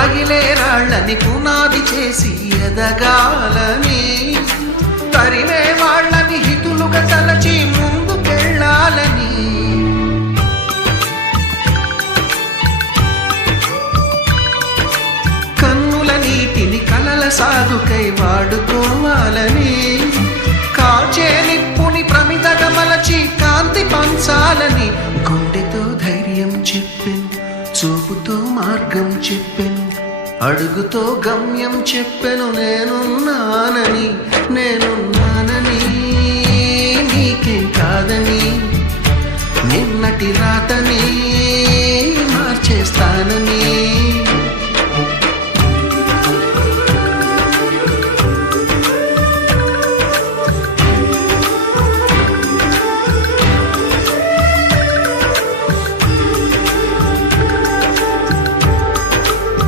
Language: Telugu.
తగిలే రాళ్ళని పునాది చేసి ఎదగాలని, తరిమే వాళ్ళని హితులుగా తలచి ముందుకెళ్ళాలని, కన్నుల నీటిని కలల సాగుకై వాడుకోవాలని, కాచే నిప్పుని ప్రమిదగా మలచి కాంతి పంచాలని, గుండెతో ధైర్యం చెప్పెను, చూపుతో మార్గం చెప్పెను, అడుగుతో గమ్యం చెప్పెను, నేనున్నానని నీకేం కాదని, నిన్నటి రాతని మార్చేస్తానని.